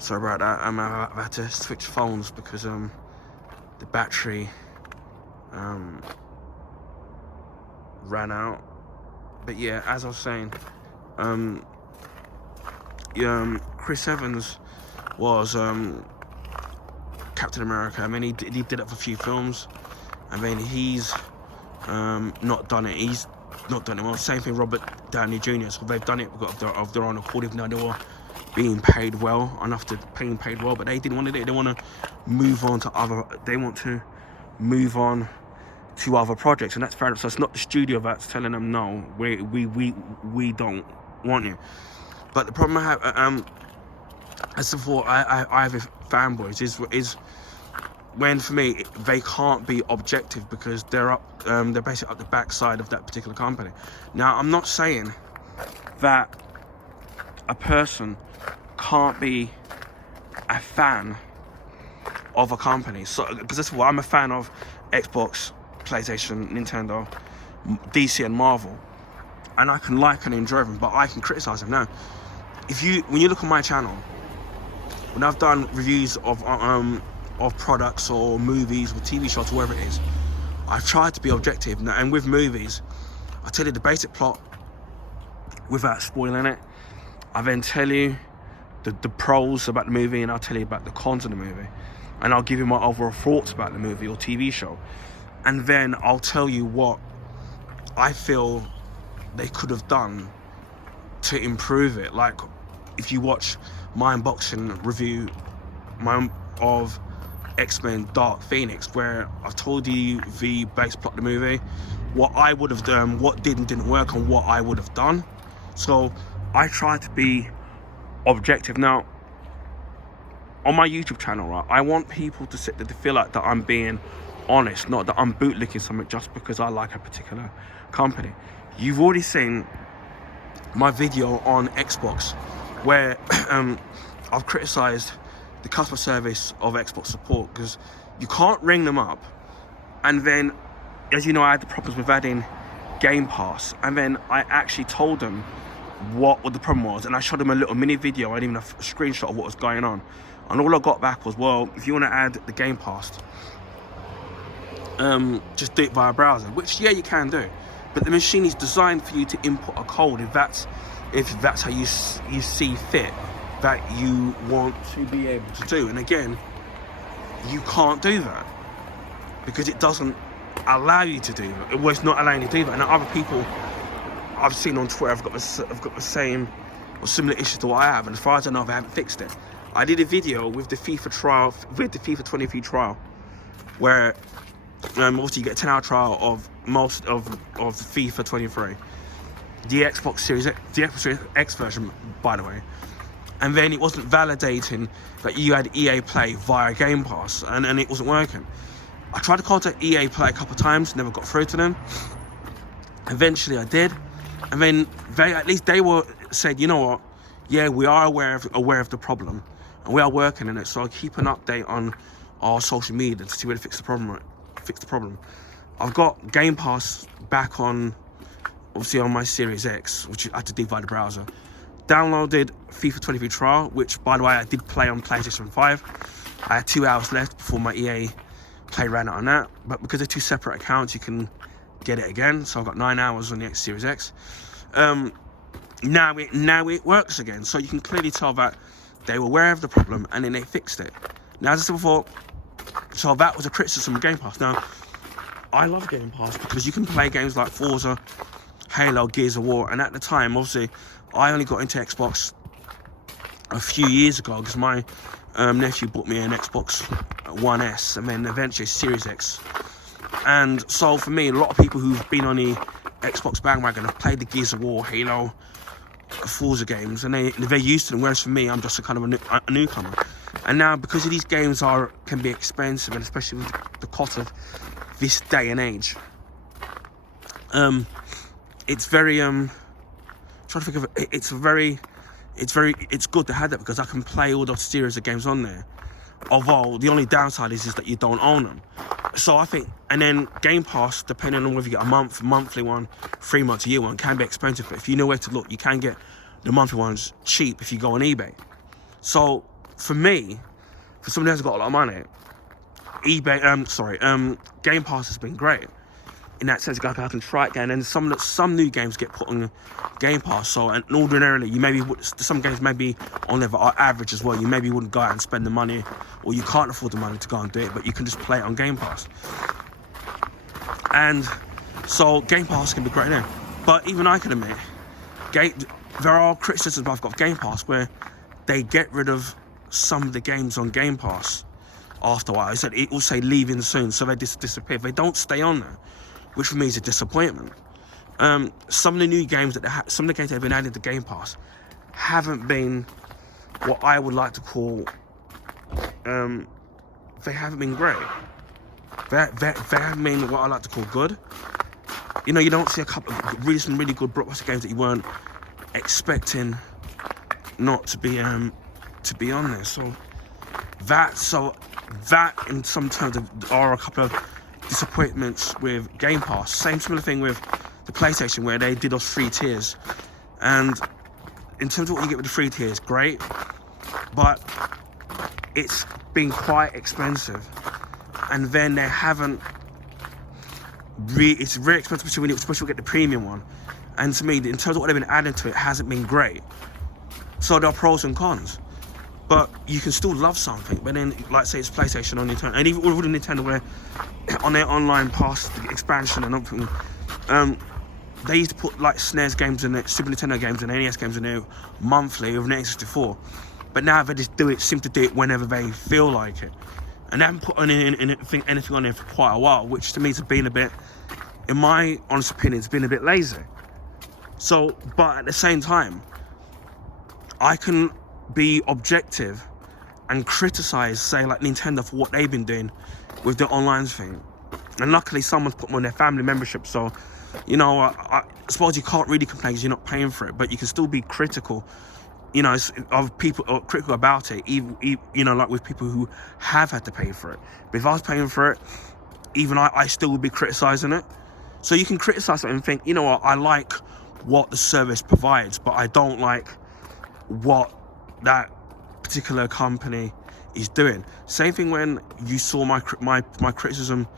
Sorry about that. I've had to switch phones because the battery ran out. But yeah, as I was saying, Chris Evans was Captain America. I mean, he did it for a few films. I mean, he's not done it. He's not done it well. Same thing, Robert Downey Jr. So they've done it of their own accord, even though they were being paid well, enough to being paid well, but they didn't want to do it. They want to move on to other. They want to move on to other projects, and that's fair enough. So it's not the studio that's telling them no, we don't want you. But the problem I have, as before, I have with Fanboys is when, for me, they can't be objective because they're basically up the backside of that particular company. Now, I'm not saying that a person can't be a fan of a company. So, because that's what I'm a fan of: Xbox, PlayStation, Nintendo, DC, and Marvel. And I can like and enjoy them, but I can criticize them. Now, when you look on my channel, when I've done reviews of products or movies or TV shows, whatever it is, I've tried to be objective. Now, and with movies, I tell you the basic plot without spoiling it. I then tell you the pros about the movie, and I'll tell you about the cons of the movie, and I'll give you my overall thoughts about the movie or TV show, and then I'll tell you what I feel they could have done to improve it. Like, if you watch my unboxing review of X-Men Dark Phoenix, where I've told you the base plot of the movie, what I would have done, what didn't work, and what I would have done. So I try to be objective. Now, on my YouTube channel, right, I want people to sit there to feel like that I'm being honest, not that I'm bootlicking something just because I like a particular company. You've already seen my video on Xbox where I've criticised the customer service of Xbox support because you can't ring them up, and then, as you know, I had the problems with adding Game Pass, and then I actually told them what the problem was, and I showed them a little mini video and even a screenshot of what was going on, and all I got back was, well, if you want to add the Game Pass, just do it via browser, which, yeah, you can do, but the machine is designed for you to input a code if that's how you see fit that you want to be able to do. And again, you can't do that because it doesn't allow you to do that. Well, it's not allowing you to do that. And other people I've seen on Twitter have got the same or similar issues to what I have, and as far as I know, they haven't fixed it. I did a video with the FIFA 23 trial, where obviously you get a 10-hour trial of most of the FIFA 23, the Xbox Series X version, by the way, and then it wasn't validating that you had EA Play via Game Pass, and it wasn't working. I tried to contact EA Play a couple of times, never got through to them. Eventually I did, and then they said, you know what, yeah, we are aware of the problem, and we are working on it, so I'll keep an update on our social media to see where to fix the problem. I've got Game Pass back on, obviously, on my Series X, which I had to do via the browser. Downloaded FIFA 23 trial, which, by the way, I did play on PlayStation 5. I had 2 hours left before my EA Play ran out on that, but because they're two separate accounts, you can get it again. So I've got 9 hours on the Series X. Now it works again, so you can clearly tell that they were aware of the problem and then they fixed it. Now, as I said before, so that was a criticism of Game Pass. Now, I love Game Pass because you can play games like Forza, Halo, Gears of War, and at the time, obviously, I only got into Xbox a few years ago because my nephew bought me an Xbox One S and then eventually a Series X. And so for me, a lot of people who've been on the Xbox bandwagon have played the Gears of War, Halo, Forza games, and they're used to them, whereas for me, I'm just a kind of a newcomer. And now, because of these games can be expensive, and especially with the cost of this day and age, it's very trying to think of it. It's good to have that because I can play all those series of games on there. Although the only downside is that you don't own them. So I think, and then Game Pass, depending on whether you get a monthly one, 3 months, a year one, can be expensive. But if you know where to look, you can get the monthly ones cheap if you go on eBay. So for me, for someone who hasn't got a lot of money, Game Pass has been great. In that sense, I can try it again, and some new games get put on Game Pass. So, and ordinarily, some games may be on there are average as well. You maybe wouldn't go out and spend the money, or you can't afford the money to go and do it, but you can just play it on Game Pass. And so, Game Pass can be great there. But even I can admit, there are criticisms I've got of Game Pass where they get rid of some of the games on Game Pass after a while. I said it will say leaving soon, so they disappear. They don't stay on there, which for me is a disappointment. Some of the new games some of the games that have been added to Game Pass haven't been what I would like to call. They haven't been great. They haven't been what I like to call good. You know, you don't see a couple of some really good blockbuster games that you weren't expecting not to be on there. So that in some terms are a couple of disappointments with Game Pass. Similar thing with the PlayStation, where they did those 3 tiers, and in terms of what you get with the 3 tiers, great, but it's been quite expensive, and then they haven't it's very expensive, especially when you get the premium one, and to me, in terms of what they've been adding to it, hasn't been great. So there are pros and cons. But you can still love something. But then, like say it's PlayStation on Nintendo, and even with Nintendo, where on their online pass expansion and everything, they used to put like SNES games in there, Super Nintendo games and NES games in there monthly with an N64. But now they just seem to do it whenever they feel like it. And they haven't put anything on there for quite a while, which to me has been a bit, in my honest opinion, it's been a bit lazy. So, but at the same time, I can be objective and criticize, say, like Nintendo for what they've been doing with the online thing. And luckily someone's put them on their family membership, so you know, I suppose you can't really complain because you're not paying for it, but you can still be critical, you know, of people, or critical about it, even you know, like with people who have had to pay for it. But if I was paying for it, even I still would be criticizing it. So you can criticize it and think, you know what, I like what the service provides, but I don't like what that particular company is doing. Same thing when you saw my criticism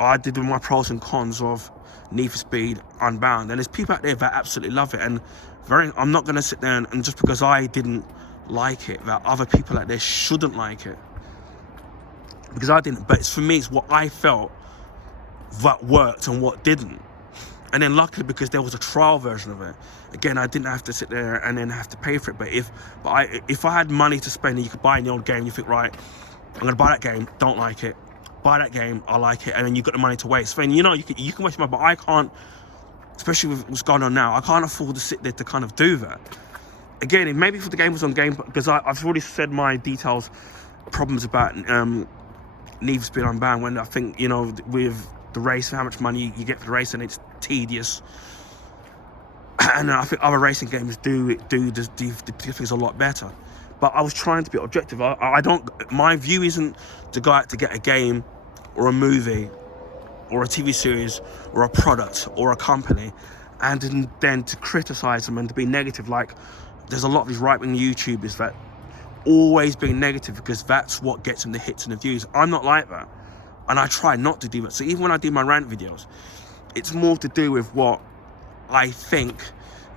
I did with my pros and cons of Need for Speed Unbound, and there's people out there that absolutely love it, and I'm not going to sit there and just because I didn't like it, that other people out there shouldn't like it, because I didn't. But for me, it's what I felt that worked and what didn't. And then luckily, because there was a trial version of it, again, I didn't have to sit there and then have to pay for it. But if I had money to spend and you could buy an old game, you think, right, I'm going to buy that game, don't like it. Buy that game, I like it. And then you've got the money to waste. Then, you know, you can waste money, but I can't, especially with what's going on now, I can't afford to sit there to kind of do that. Again, maybe if the game was on Game, because I've already said my problems about Need for Speed Unbound, when I think, you know, with the race, how much money you get for the race, and it's tedious. And I think other racing games do things a lot better. But I was trying to be objective. My view isn't to go out to get a game or a movie or a TV series or a product or a company and then to criticize them and to be negative. Like, there's a lot of these right-wing YouTubers that always being negative because that's what gets them the hits and the views. I'm not like that. And I try not to do that. So even when I do my rant videos, it's more to do with what I think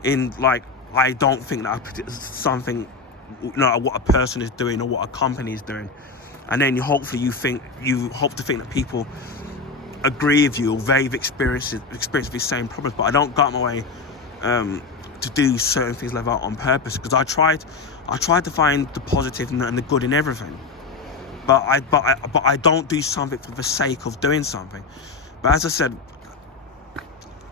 I don't think that something, you know, what a person is doing or what a company is doing. And then you hope to think that people agree with you or they've experienced these same problems. But I don't go out my way to do certain things like that on purpose, because I tried to find the positive and the good in everything. But I don't do something for the sake of doing something. But as I said,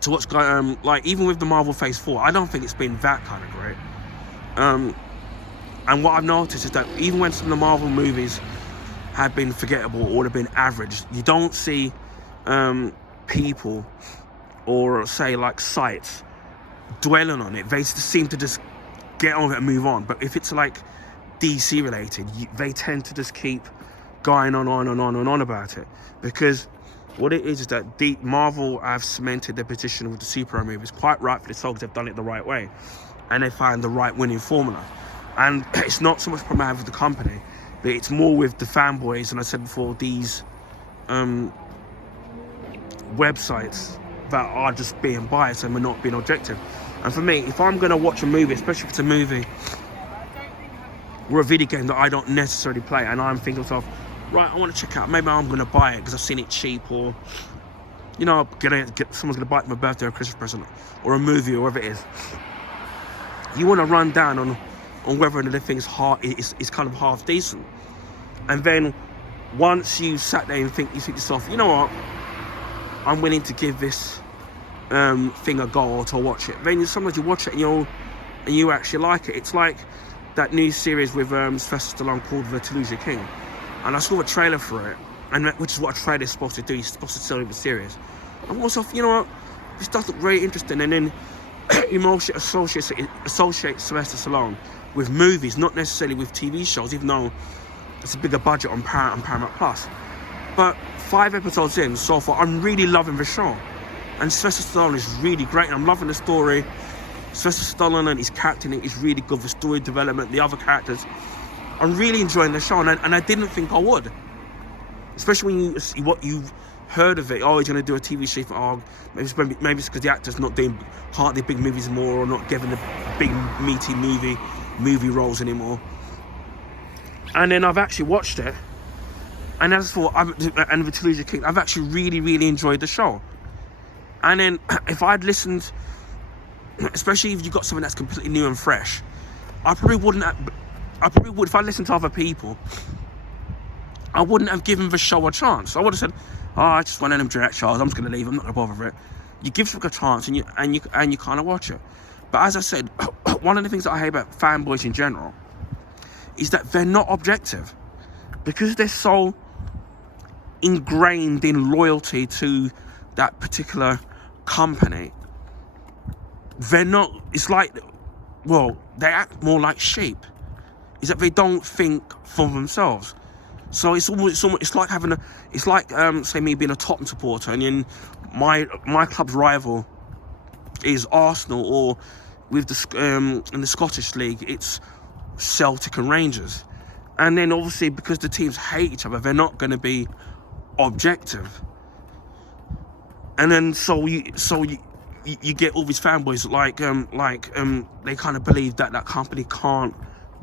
to what's going like even with the Marvel Phase 4, I don't think it's been that kind of great. And what I've noticed is that even when some of the Marvel movies have been forgettable or have been average, you don't see people or say like sites dwelling on it. They seem to just get on it and move on. But if it's like DC related, they tend to just keep going on about it, because what it is that Marvel have cemented their position with the superhero movies, quite rightfully so, because they've done it the right way and they find the right winning formula. And it's not so much a problem I have with the company, but it's more with the fanboys, and I said before, these websites that are just being biased and we're not being objective. And for me, if I'm going to watch a movie, especially if it's a movie or a video game that I don't necessarily play, and I'm thinking to myself, right, I want to check out, maybe I'm going to buy it because I've seen it cheap, or, you know, someone's going to buy it for my birthday or a Christmas present, or a movie, or whatever it is. You want to run down on whether the thing's is kind of half decent. And then once you sat there and think to yourself, you know what, I'm willing to give this thing a go, or to watch it. Then sometimes you watch it and you actually like it. It's like that new series with Sylvester Stallone called The Toulouse King. And I saw a trailer for it, and which is what a trailer is supposed to do. He's supposed to sell you the series. And also, you know what, this does look very interesting. And then emotion associate Sylvester Stallone with movies, not necessarily with TV shows, even though it's a bigger budget on Paramount Plus. But 5 episodes in so far, I'm really loving the show. And Sylvester Stallone is really great, and I'm loving the story. Sylvester Stallone and his character is really good, the story development, the other characters. I'm really enjoying the show, and I didn't think I would. Especially when you see what you've heard of it. Oh, he's going to do a TV show. Oh, maybe it's because the actor's not doing hardly big movies anymore, or not giving the big meaty movie roles anymore. And then I've actually watched it, and as for and the Toulouse King, I've actually really enjoyed the show. And then if I'd listened, especially if you got something that's completely new and fresh, I probably would, if I listened to other people, I wouldn't have given the show a chance. I would have said, oh, I just want them direct shows, I'm just going to leave, I'm not going to bother with it. You give something a chance, and you kind of watch it. But as I said, one of the things that I hate about fanboys in general is that they're not objective. Because they're so ingrained in loyalty to that particular company, they're not, it's like, well, they act more like sheep. Is that they don't think for themselves. So it's like having say me being a Tottenham supporter, and then my club's rival is Arsenal, or with in the Scottish League it's Celtic and Rangers. And then obviously, because the teams hate each other, they're not going to be objective. And then so you get all these fanboys they kind of believe that company can't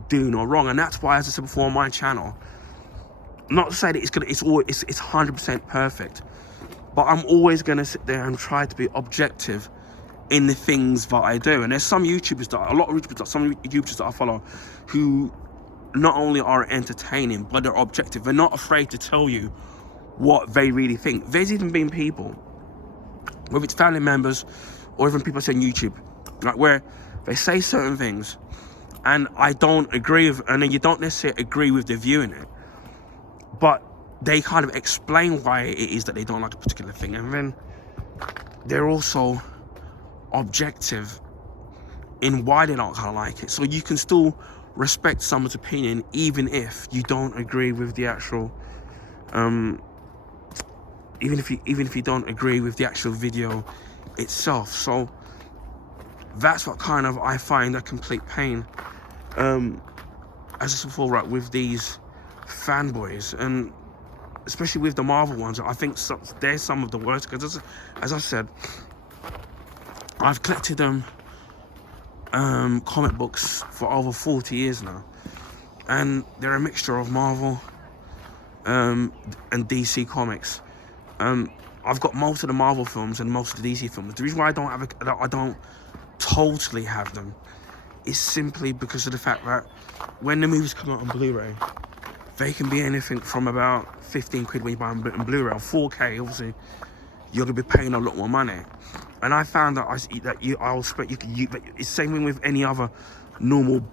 do no wrong. And that's why, as I said before on my channel, not to say that it's 100% perfect, but I'm always going to sit there and try to be objective in the things that I do. And there's some YouTubers that I follow who not only are entertaining, but they're objective. They're not afraid to tell you what they really think. There's even been people, whether it's family members or even people say on YouTube, like where they say certain things and I don't agree with, and then you don't necessarily agree with the view in it, but they kind of explain why it is that they don't like a particular thing, and then they're also objective in why they don't kind of like it. So you can still respect someone's opinion even if you don't agree with the actual even if you don't agree with the actual video itself. So that's what kind of I find a complete pain, as I said before, right, with these fanboys, and especially with the Marvel ones. I think they're some of the worst, because as I said, I've collected comic books for over 40 years now, and they're a mixture of Marvel and DC comics. I've got most of the Marvel films and most of the DC films. The reason why I don't totally have them is simply because of the fact that when the movies come out on Blu-ray, they can be anything from about 15 quid when you buy them on Blu-ray. On 4K, obviously, you're going to be paying a lot more money. And I found that it's the same thing with any other normal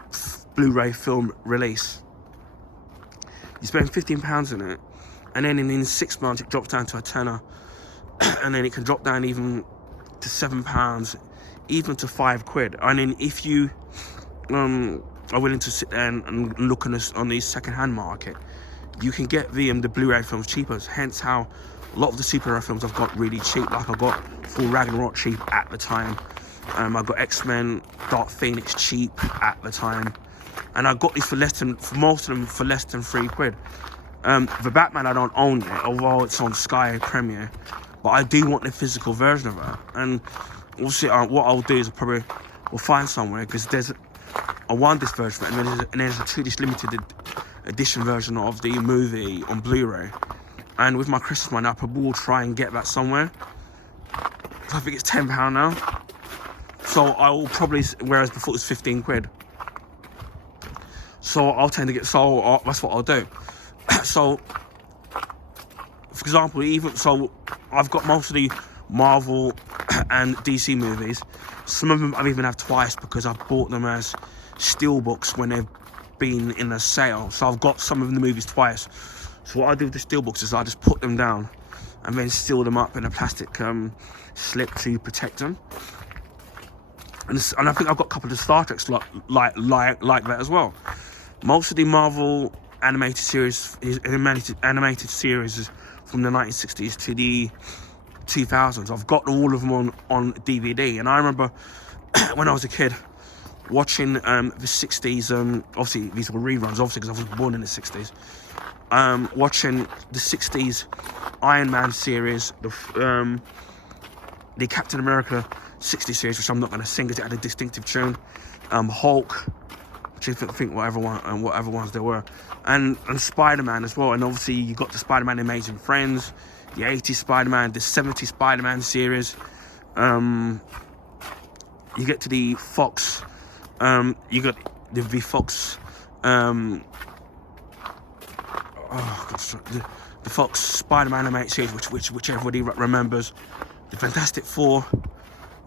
Blu-ray film release. You spend £15 in it, and then in 6 months it drops down to a tenner, and then it can drop down even to £7, even to 5 quid. And then if you are willing to sit there and look on the second-hand market, you can get the Blu-ray films cheaper. Hence how a lot of the superhero films I've got really cheap. Like I got Full Ragnarok cheap at the time. I got X-Men Dark Phoenix cheap at the time. and I got these for most of them for less than £3. The Batman I don't own yet, although it's on Sky Premiere, but I do want the physical version of it. And obviously, what I'll do is we'll find somewhere, because I want this version of it, and there's a 2-disc limited edition version of the movie on Blu-ray. And with my Christmas money, I probably will try and get that somewhere. I think it's £10 now. So I will probably, whereas before it was £15. So I'll tend to get, that's what I'll do. So, for example, I've got most of the Marvel and DC movies. Some of them I've even have twice, because I've bought them as steelbooks when they've been in a sale. So I've got some of the movies twice. So what I do with the steelbooks is I just put them down and then seal them up in a plastic slip to protect them. And I think I've got a couple of Star Treks like that as well. Most of the Marvel animated series is from the 1960s to the 2000s. I've got all of them on DVD. And I remember when I was a kid watching the 60s. Obviously these were reruns, obviously, because I was born in the 60s. Watching the 60s Iron Man series, the Captain America 60 series, which I'm not going to sing because it had a distinctive tune. Hulk, which I think whatever ones there were, and Spider-Man as well. And obviously you got the Spider-Man Amazing Friends, the 80s Spider-Man, the 70s Spider-Man series. You get to the Fox. You got the Fox. The Fox Spider-Man animated series, which everybody remembers. The Fantastic Four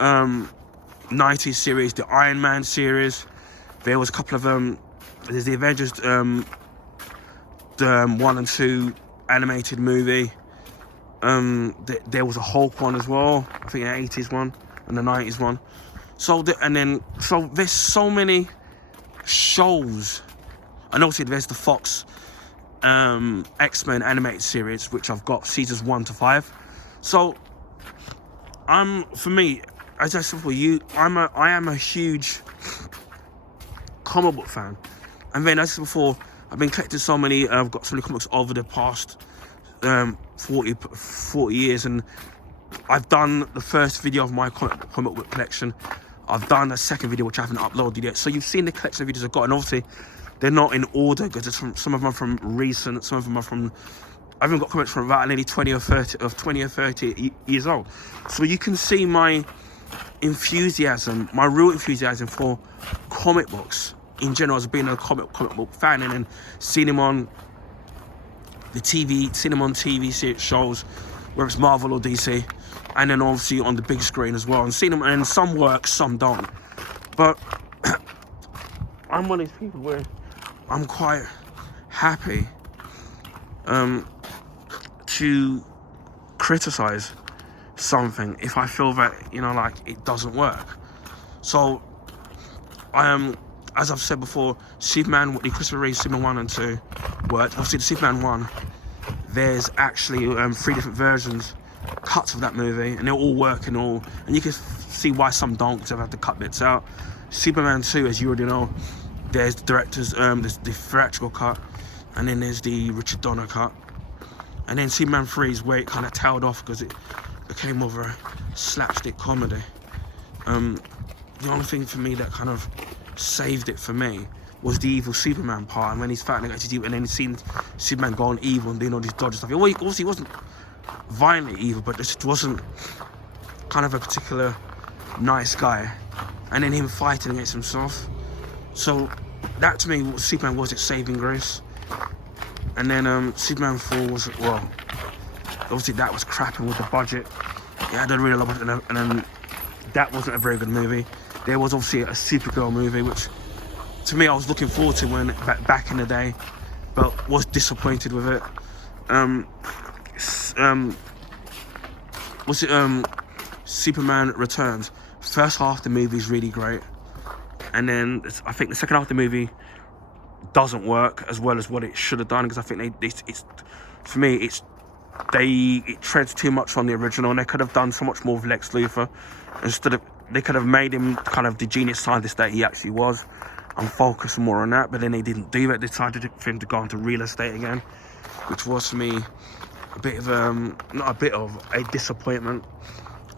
90s series, the Iron Man series. There was a couple of there's the Avengers the 1 and 2 animated movie. There was a Hulk one as well, I think an 80s one and the 90s one. So there's so many shows. And also there's the Fox X-Men animated series, which I've got seasons 1 to 5. So for me, as I said for you, I am a huge comic book fan. And then, as I said before, I've been collecting I've got so many comics over the past 40 years, and I've done the first video of my comic book collection. I've done a second video which I haven't uploaded yet. So you've seen the collection of videos I've got, and obviously they're not in order, because some of them are from recent, some of them are from, I've even got comics from about nearly 20 or 30 years old. So you can see my enthusiasm, my real enthusiasm for comic books in general, as being a comic book fan, and then seeing them on the TV, shows, whether it's Marvel or DC, and then obviously on the big screen as well, and seeing them, and some work, some don't. But I'm one of these people where I'm quite happy to criticize something if I feel that, like, it doesn't work. So as I've said before, the Christopher Reeve Superman 1 and 2 worked. Obviously the Superman 1, there's actually 3 different versions, cuts of that movie, and they all work and you can see why some don't, because I've had to cut bits out. Superman 2, as you already know, there's the director's there's the theatrical cut, and then there's the Richard Donner cut, and then Superman 3 is where it kind of tailed off, because it became more of a slapstick comedy. The only thing for me that kind of saved it for me was the evil Superman part, and when he's fighting against evil, and then he's seen Superman going evil and doing all these dodgy stuff. Well, obviously he wasn't violently evil, but just wasn't kind of a particular nice guy. And then him fighting against himself. So that, to me, Superman was its saving grace. And then Superman 4 was, well, obviously that was crapping with the budget. It had a really low budget, and then that wasn't a very good movie. There was obviously a Supergirl movie, which to me I was looking forward to when back in the day, but was disappointed with it. Superman Returns. First half of the movie is really great, and then I think the second half of the movie doesn't work as well as what it should have done, because I think it treads too much on the original, and they could have done so much more with Lex Luthor. They could have made him kind of the genius scientist that he actually was, and focus more on that. But then they didn't do that. They decided for him to go into real estate again, which was for me a bit of not a bit of a disappointment.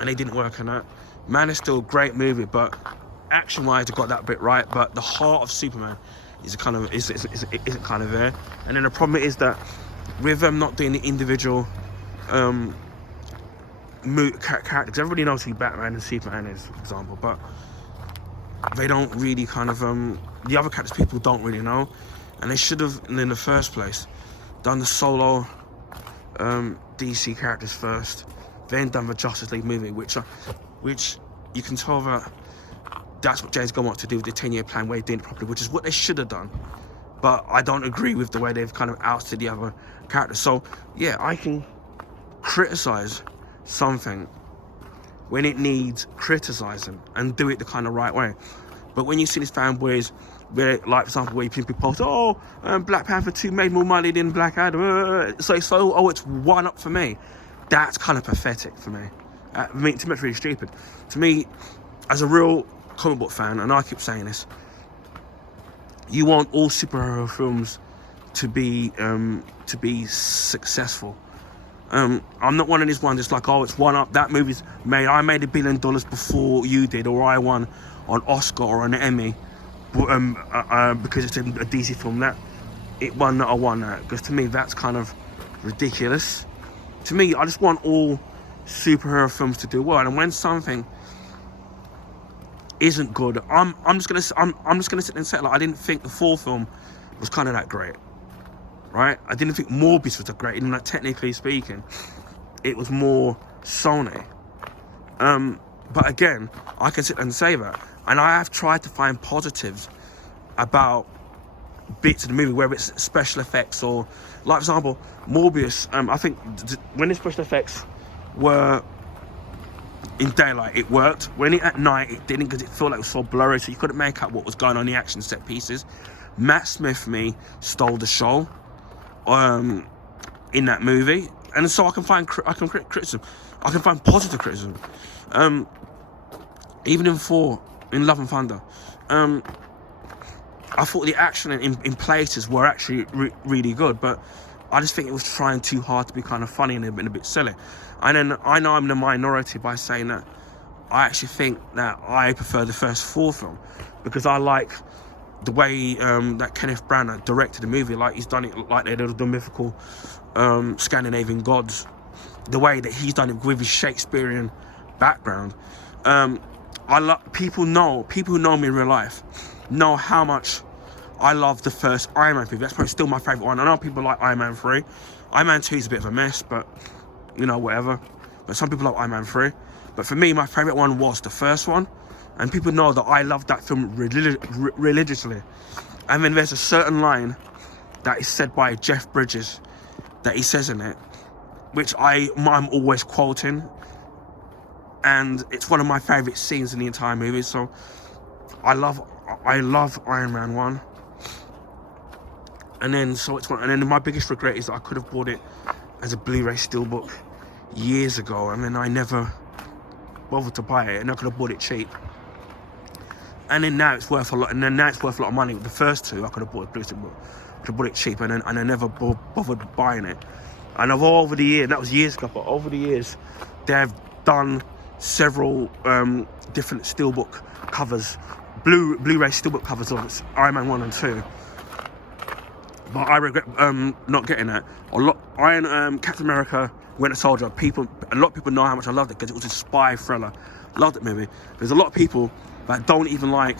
And they didn't work on that. Man is still a great movie, but action-wise, they got that bit right. But the heart of Superman isn't kind of there. And then the problem is that with them not doing the individual characters, everybody knows who Batman and Superman is, for example, but they don't really kind of the other characters people don't really know, and they should have in the first place done the solo DC characters first, then done the Justice League movie, which you can tell that that's what James Gunn wants to do with the 10-year plan, way of doing it properly, which is what they should have done. But I don't agree with the way they've kind of ousted the other characters. So yeah, I can criticize something when it needs criticizing and do it the kind of right way. But when you see these fanboys where, like for example, where you people post, Black Panther 2 made more money than Black Adam, it's one up for me. That's kind of pathetic for me. To me, it's really stupid. To me, as a real comic book fan, and I keep saying this, you want all superhero films to be successful. I'm not one of these ones that's like, it's one up, that movie's made, I made $1 billion before you did, or I won an Oscar or an Emmy because it's a DC film that it won that I won that. Because to me, that's kind of ridiculous. To me, I just want all superhero films to do well, and when something isn't good, I'm just gonna sit and say, like, I didn't think the Thor film was kind of that great, right? I didn't think Morbius was that great, even like technically speaking, it was more Sony. But again, I can sit and say that, and I have tried to find positives about bits of the movie, whether it's special effects or, like for example, Morbius. I think when the special effects were in daylight, it worked. When it at night, it didn't, because it felt like it was so blurry, so you couldn't make out what was going on in the action set pieces. Matt Smith, stole the show in that movie, and so I can find criticism. I can find positive criticism. Even in Love and Thunder, I thought the action in places were actually really good, but I just think it was trying too hard to be kind of funny and a bit silly. And then I know I'm in the minority by saying that I actually think that I prefer the first Thor film, because I like the way that Kenneth Branagh directed the movie, like he's done it like they're the mythical Scandinavian gods, the way that he's done it with his Shakespearean background. People who know me in real life know how much I love the first Iron Man movie. That's probably still my favourite one. I know people like Iron Man 3. Iron Man 2 is a bit of a mess, but, whatever. But some people like Iron Man 3. But for me, my favourite one was the first one. And people know that I love that film religiously. And then there's a certain line that is said by Jeff Bridges that he says in it, which I'm always quoting. And it's one of my favourite scenes in the entire movie. So I love Iron Man 1. And then my biggest regret is that I could have bought it as a Blu-ray steelbook years ago, and then I never bothered to buy it, and I could have bought it cheap. And then now it's worth a lot. And then now it's worth a lot of money. With the first two, I could have bought a Blu-ray steelbook. I could have bought it cheap, and I never bothered buying it. And over the years, that was years ago, but over the years, they've done several different steelbook covers, Blu-ray steelbook covers of Iron Man 1 and 2. But I regret not getting that. Captain America, Winter Soldier, a lot of people know how much I loved it, because it was a spy thriller. Loved that movie. There's a lot of people that don't even like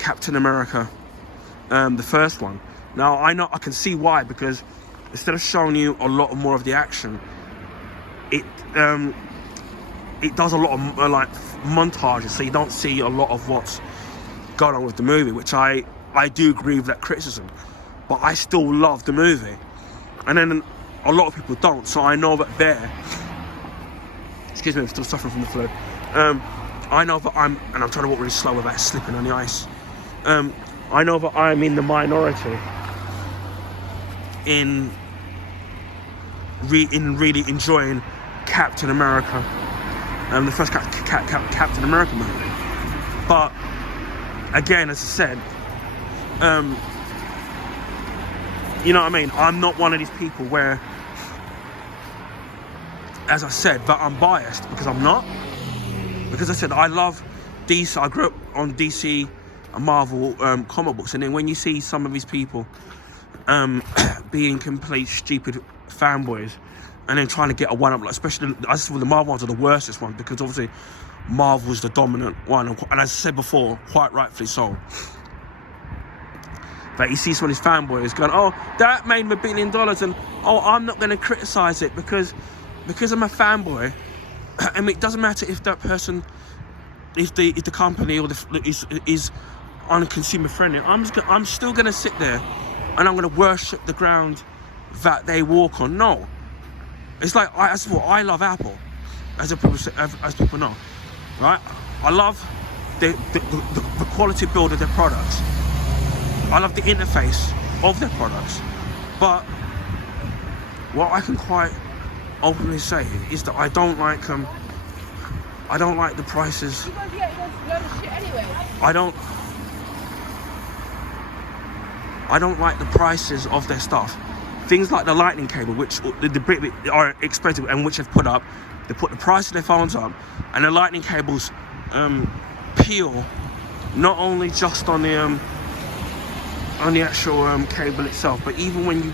Captain America, the first one. Now, I can see why, because instead of showing you a lot more of the action, it does a lot of montages, so you don't see a lot of what's going on with the movie, which I do agree with that criticism. But I still love the movie. And then a lot of people don't, so I know that excuse me, I'm still suffering from the flu. I know that I'm trying to walk really slow without slipping on the ice. I know that I'm in the minority in really enjoying Captain America, the first Captain America movie. But again, as I said, You know what I mean? I'm not one of these people where, as I said, that I'm biased, because I'm not. Because I said I love DC. I grew up on DC and Marvel comic books, and then when you see some of these people being complete stupid fanboys, and then trying to get a one-up, like especially I just feel the Marvel ones are the worstest ones, because obviously Marvel's the dominant one, and as I said before, quite rightfully so. That you see some of these fanboys going, oh, that made me $1 billion, and oh, I'm not going to criticize it because I'm a fanboy. I mean, it doesn't matter if that person, if the company or is unconsumer friendly. I'm still going to sit there and I'm going to worship the ground that they walk on. No, it's like I love Apple, as people know, right? I love the quality build of their products. I love the interface of their products, but what I can quite openly say is that I don't like the prices. You guys get loads of shit anyway. I don't like the prices of their stuff. Things like the lightning cable, which the are expensive and which they've put up. They put the price of their phones up, and the lightning cables peel not only just on the actual cable itself, but even when you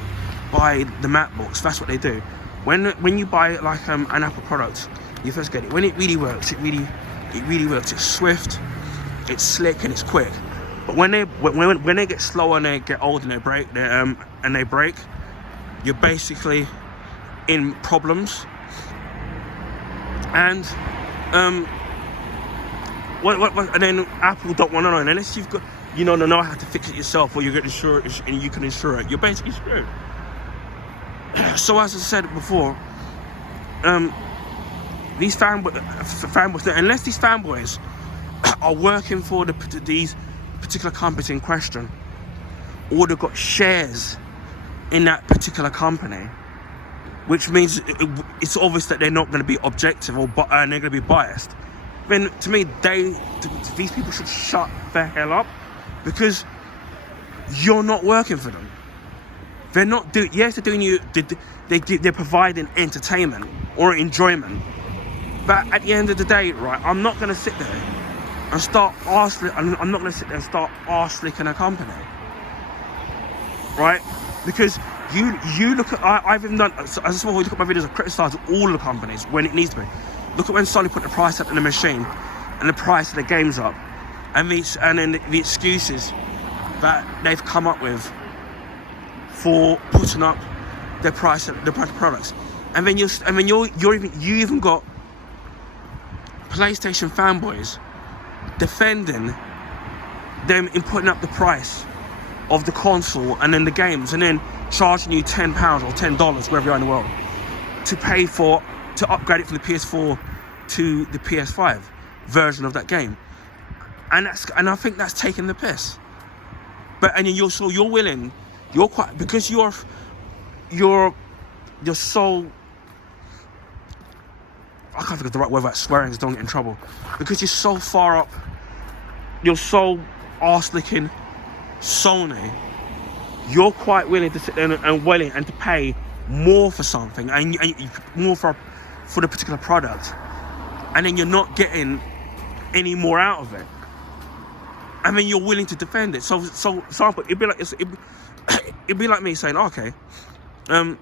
buy the MacBooks, that's what they do. When you buy like an Apple product, you first get it. When it really works, it really works. It's swift, it's slick, and it's quick. But when they get slower and they get old and they break, you're basically in problems. And and then Apple don't want to know. And unless you've got know how to fix it yourself, or you get insurance and you can insure it, you're basically screwed. So as I said before, these fanboys, unless these fanboys are working for these particular companies in question, or they've got shares in that particular company, which means it's obvious that they're not going to be objective and they're going to be biased, then to me, these people should shut the hell up, because you're not working for them. They're not doing. Yes, they're doing you. They're providing entertainment or enjoyment. But at the end of the day, right, I'm not going to sit there and start I'm not going to sit there and start arse-licking a company, right? Because you look at. I've even done. As I said, you look at my videos, I criticise all the companies when it needs to be. Look at when Sony put the price up in the machine, and the price of the games up, and then the excuses that they've come up with for putting up the price of products, and then you even got PlayStation fanboys defending them in putting up the price of the console and then the games, and then charging you £10 or $10 wherever you are in the world to upgrade it from the PS4 to the PS5 version of that game, and I think that's taking the piss. But and you're willing. You're quite, because you're so, I can't think of the right word about swearing, so don't get in trouble. Because you're so far up, you're so arse-licking Sony, you're quite willing to sit there and to pay more for something, and more for the particular product, and then you're not getting any more out of it. I mean, you're willing to defend it. So it'd be like me saying, okay, as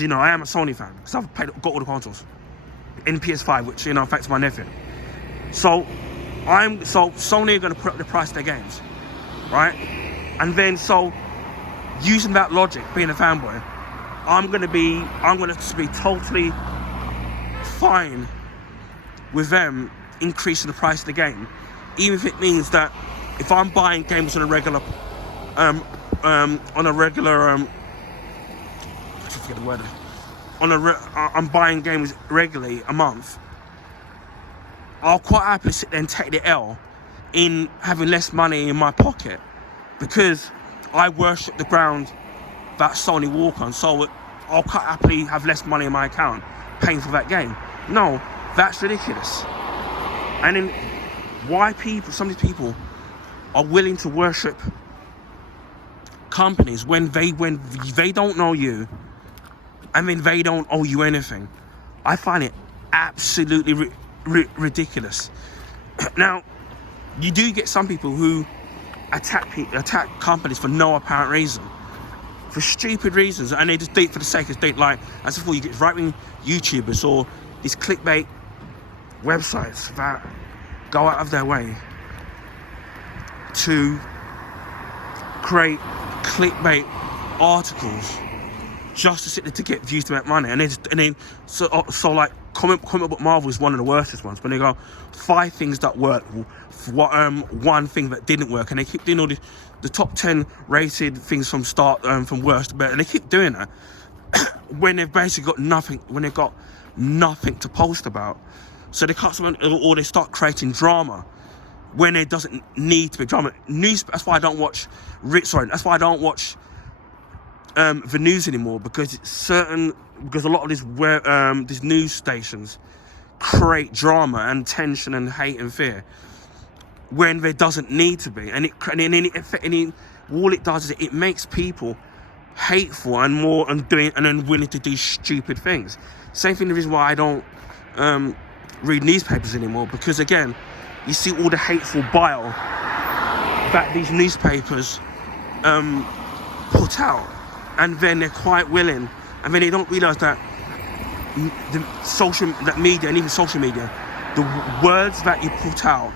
you know, I am a Sony fan, because I've got all the consoles in PS5, which affects my nephew. So Sony are going to put up the price of their games, right? And then using that logic, being a fanboy, I'm going to be totally fine with them increasing the price of the game, even if it means that if I'm buying games on a regular I forget the word. I'm buying games regularly a month, I'll quite happily sit there and take the L in having less money in my pocket, because I worship the ground that Sony walk on. So I'll quite happily have less money in my account paying for that game. No, that's ridiculous. And then why some of these people are willing to worship companies when they don't know you, and then they don't owe you anything. I find it absolutely ridiculous. Now, you do get some people who attack companies for no apparent reason, for stupid reasons, and they just do it for the sake of it. Like, as before, you get right-wing YouTubers or these clickbait websites that go out of their way to create clickbait articles just to sit there to get views to make money, and so like comic book Marvel is one of the worstest ones when they go 5 things that work, one thing that didn't work, and they keep doing all the top 10 rated things from worst to better, and they keep doing that when they've basically got nothing to post about. So they cut someone, or they start creating drama when it doesn't need to be drama. That's why I don't watch. That's why I don't watch the news anymore, because a lot of these news stations create drama and tension and hate and fear when there doesn't need to be, and all it does is it makes people hateful and willing to do stupid things. Same thing. The reason why I don't read newspapers anymore, because again, you see all the hateful bile that these newspapers put out, and then they're quite willing, and then they don't realise that media, and even social media, the words that you put out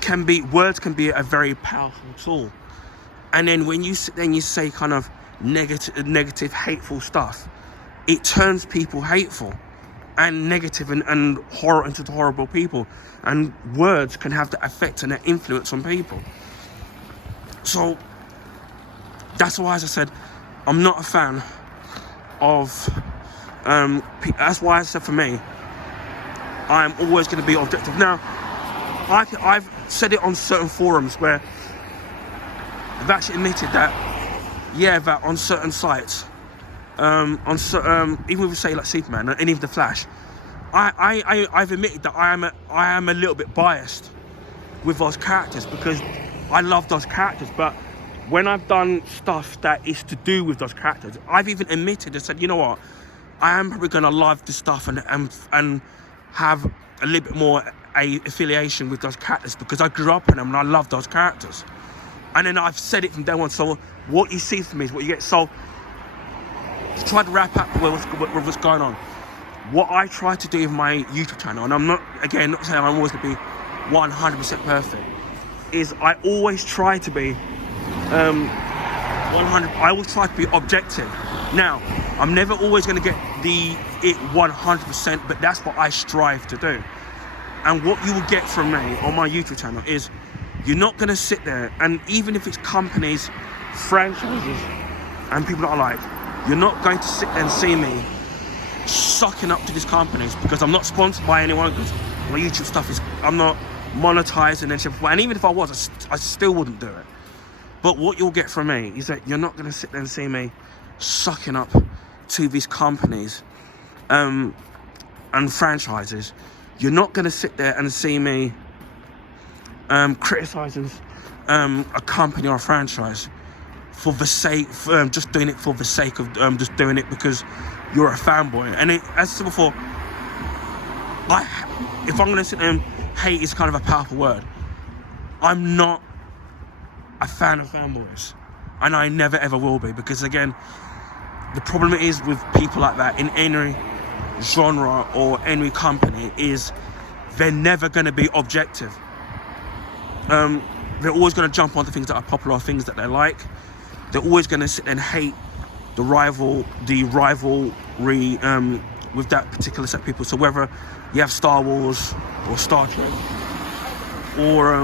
can be a very powerful tool. And then when you sit there and you say kind of negative, hateful stuff, it turns people hateful and negative and horror into horrible people. And words can have that effect and that influence on people. So that's why, as I said, I'm not a fan of. That's why I said, for me, I'm always going to be objective. Now, I've said it on certain forums where I've actually admitted that, that on certain sites, even with, say, like Superman and even the Flash, I've admitted that I am a little bit biased with those characters, because I love those characters. But when I've done stuff that is to do with those characters, I've even admitted and said, you know what, I am probably going to love this stuff and have a little bit more affiliation with those characters because I grew up in them and I love those characters. And then I've said it from day one. So what you see from me is what you get. So to try to wrap up with what's going on, what I try to do with my YouTube channel, and I'm not saying I'm always going to be 100% perfect, is I always try to be 100. I always try to be objective. Now, I'm never always going to get it 100%, but that's what I strive to do. And what you will get from me on my YouTube channel is you're not going to sit there, and even if it's companies, franchises, and people that I like, you're not going to sit there and see me sucking up to these companies, because I'm not sponsored by anyone, because my YouTube stuff I'm not monetizing and shit. And even if I was, I still wouldn't do it. But what you'll get from me is that you're not going to sit there and see me sucking up to these companies and franchises. You're not going to sit there and see me criticizing a company or a franchise for the sake, just doing it for the sake of just doing it because you're a fanboy. And as I said before, if I'm going to sit there and hate is kind of a powerful word, I'm not a fan of fanboys, and I never ever will be, because again, the problem is with people like that in any genre or any company is they're never going to be objective. They're always going to jump onto things that are popular or things that they like. They're always going to sit there and hate the rivalry with that particular set of people. So whether you have Star Wars or Star Trek, or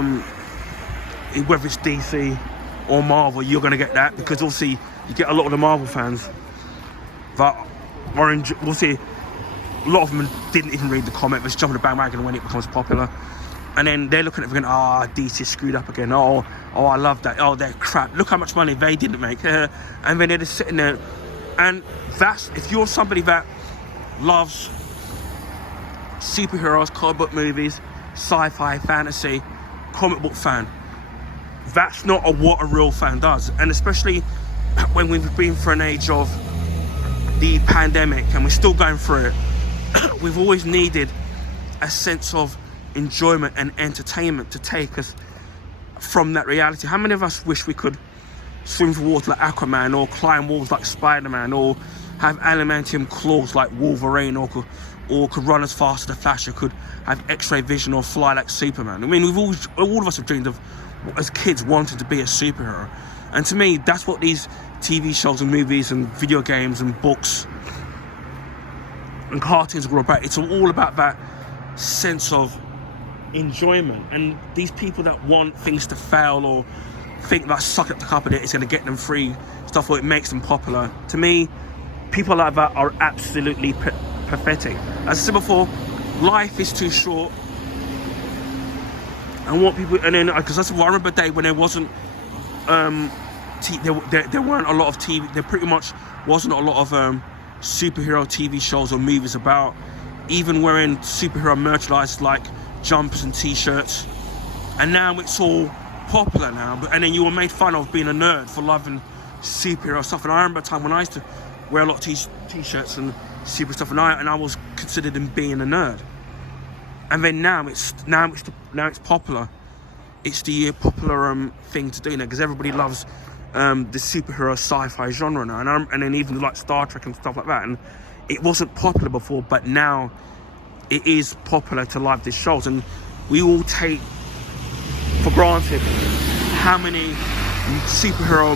whether it's DC or Marvel, you're going to get that, because obviously you get a lot of the Marvel fans that are we'll see, a lot of them didn't even read the comic, but just jump on the bandwagon when it becomes popular, and then they're looking at it going, DC screwed up again, oh I love that, oh they're crap, look how much money they didn't make, and then they're just sitting there. And that's, if you're somebody that loves superheroes, comic book movies, sci-fi, fantasy, comic book fan, that's not what a real fan does. And especially when we've been through an age of the pandemic and we're still going through it, we've always needed a sense of enjoyment and entertainment to take us from that reality. How many of us wish we could swim through water like Aquaman, or climb walls like Spider-Man, or have adamantium claws like Wolverine, or could run as fast as the Flash, or could have X-ray vision or fly like Superman? I mean, all of us have dreamed of, as kids, wanting to be a superhero. And to me, that's what these TV shows and movies and video games and books and cartoons are all about. It's all about that sense of enjoyment. And these people that want things to fail, or think that suck up the cup of it is going to get them free stuff, or it makes them popular, to me, people like that are absolutely pathetic. As I said before, life is too short. And what people, and then, because I remember a day when there wasn't, there weren't a lot of TV, there pretty much wasn't a lot of superhero TV shows or movies about, even wearing superhero merchandise like jumpers and t-shirts. And now it's all popular now, and then you were made fun of being a nerd for loving superhero stuff. And I remember a time when I used to wear a lot of t-shirts and super stuff, and I was considered in being a nerd. And then now it's popular. It's the popular thing to do now, because everybody loves the superhero sci-fi genre now, and then even like Star Trek and stuff like that. And it wasn't popular before, but now it is popular to love these shows. And we all take for granted how many superhero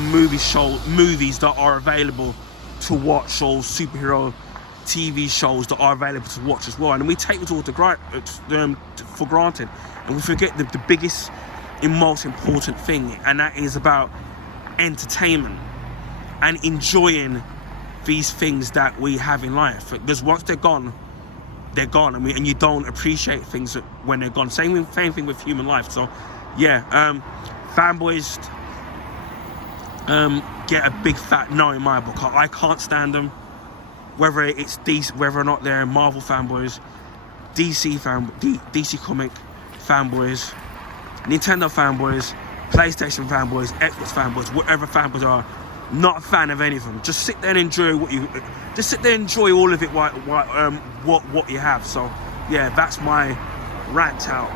movies that are available to watch, or superhero TV shows that are available to watch as well. And we take it all for granted, and we forget the biggest and most important thing, and that is about entertainment and enjoying these things that we have in life. Because once they're gone, and you don't appreciate things when they're gone. Same thing with human life. So yeah, fanboys get a big fat no in my book. I can't stand them, whether it's DC, whether or not they're Marvel fanboys, DC comic fanboys, Nintendo fanboys, PlayStation fanboys, Xbox fanboys, whatever fanboys are. Not a fan of any of them. Just sit there and enjoy enjoy all of it. What you have. So yeah, that's my rant out.